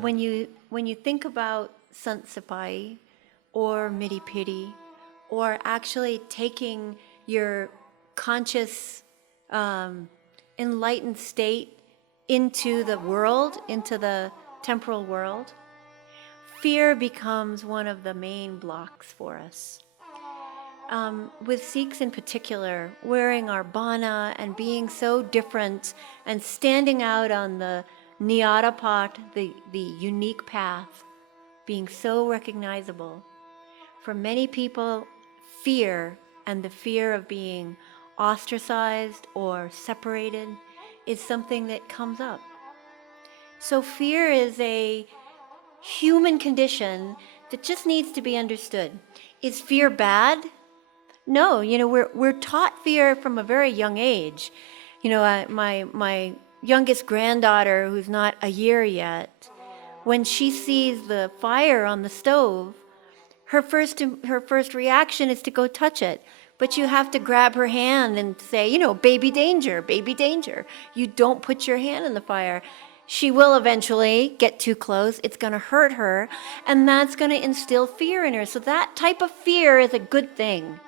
When you think about Sant Sipai or Midi Piti, or actually taking your conscious enlightened state into the world, into the temporal world, fear becomes one of the main blocks for us. With Sikhs in particular, wearing our bana and being so different and standing out on the Niyara Path, the unique path, being so recognizable. For many people, fear and the fear of being ostracized or separated is something that comes up. So fear is a human condition that just needs to be understood. Is fear bad? No, we're taught fear from a very young age. My youngest granddaughter, who's not a year yet, when she sees the fire on the stove, her first reaction is to go touch it. But you have to grab her hand and say, baby danger, baby danger. You don't put your hand in the fire. She will eventually get too close. It's going to hurt her, and that's going to instill fear in her. So that type of fear is a good thing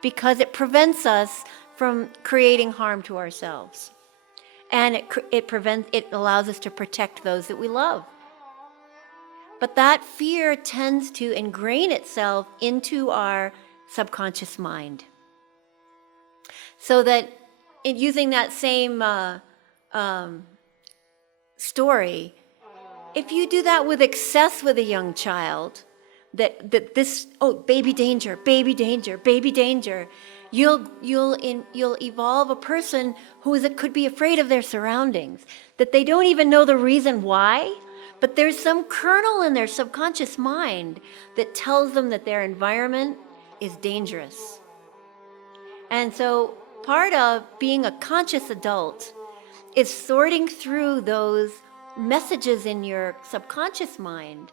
because it prevents us from creating harm to ourselves. And it allows us to protect those that we love. But that fear tends to ingrain itself into our subconscious mind. So that using that same story, if you do that with excess with a young child, that this, baby danger, baby danger, baby danger, you'll evolve a person who could be afraid of their surroundings, that they don't even know the reason why, but there's some kernel in their subconscious mind that tells them that their environment is dangerous. And so part of being a conscious adult is sorting through those messages in your subconscious mind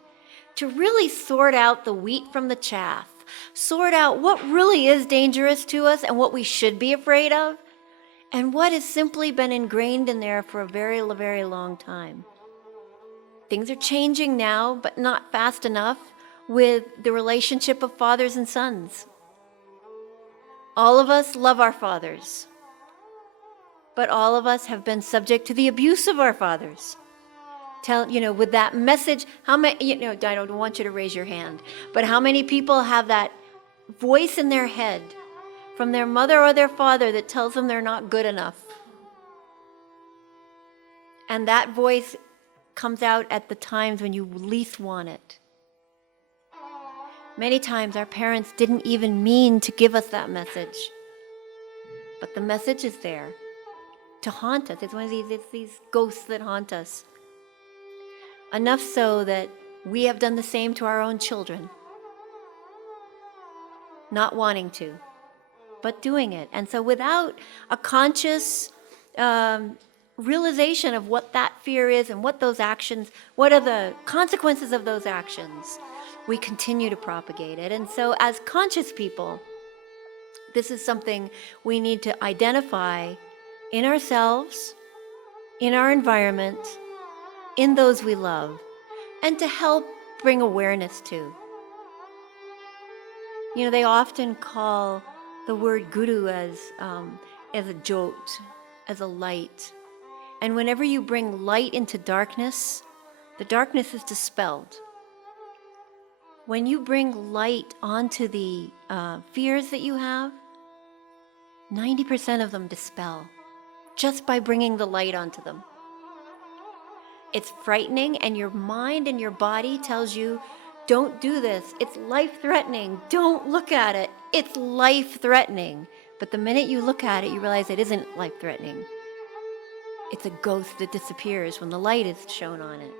to really sort out the wheat from the chaff, sort out what really is dangerous to us and what we should be afraid of, and what has simply been ingrained in there for a very, very long time. Things are changing now, but not fast enough with the relationship of fathers and sons. All of us love our fathers, but all of us have been subject to the abuse of our fathers. With that message, how many, I don't want you to raise your hand, but how many people have that voice in their head from their mother or their father that tells them they're not good enough? And that voice comes out at the times when you least want it. Many times our parents didn't even mean to give us that message, but the message is there to haunt us. It's one of these ghosts that haunt us. Enough so that we have done the same to our own children. Not wanting to, but doing it. And so without a conscious realization of what that fear is and what those actions, what are the consequences of those actions, we continue to propagate it. And so as conscious people, this is something we need to identify in ourselves, in our environment, in those we love, and to help bring awareness to. They often call the word guru as a jot, as a light. And whenever you bring light into darkness, the darkness is dispelled. When you bring light onto the fears that you have, 90% of them dispel just by bringing the light onto them. It's frightening, and your mind and your body tells you, don't do this. It's life-threatening. Don't look at it. It's life-threatening. But the minute you look at it, you realize it isn't life-threatening. It's a ghost that disappears when the light is shown on it.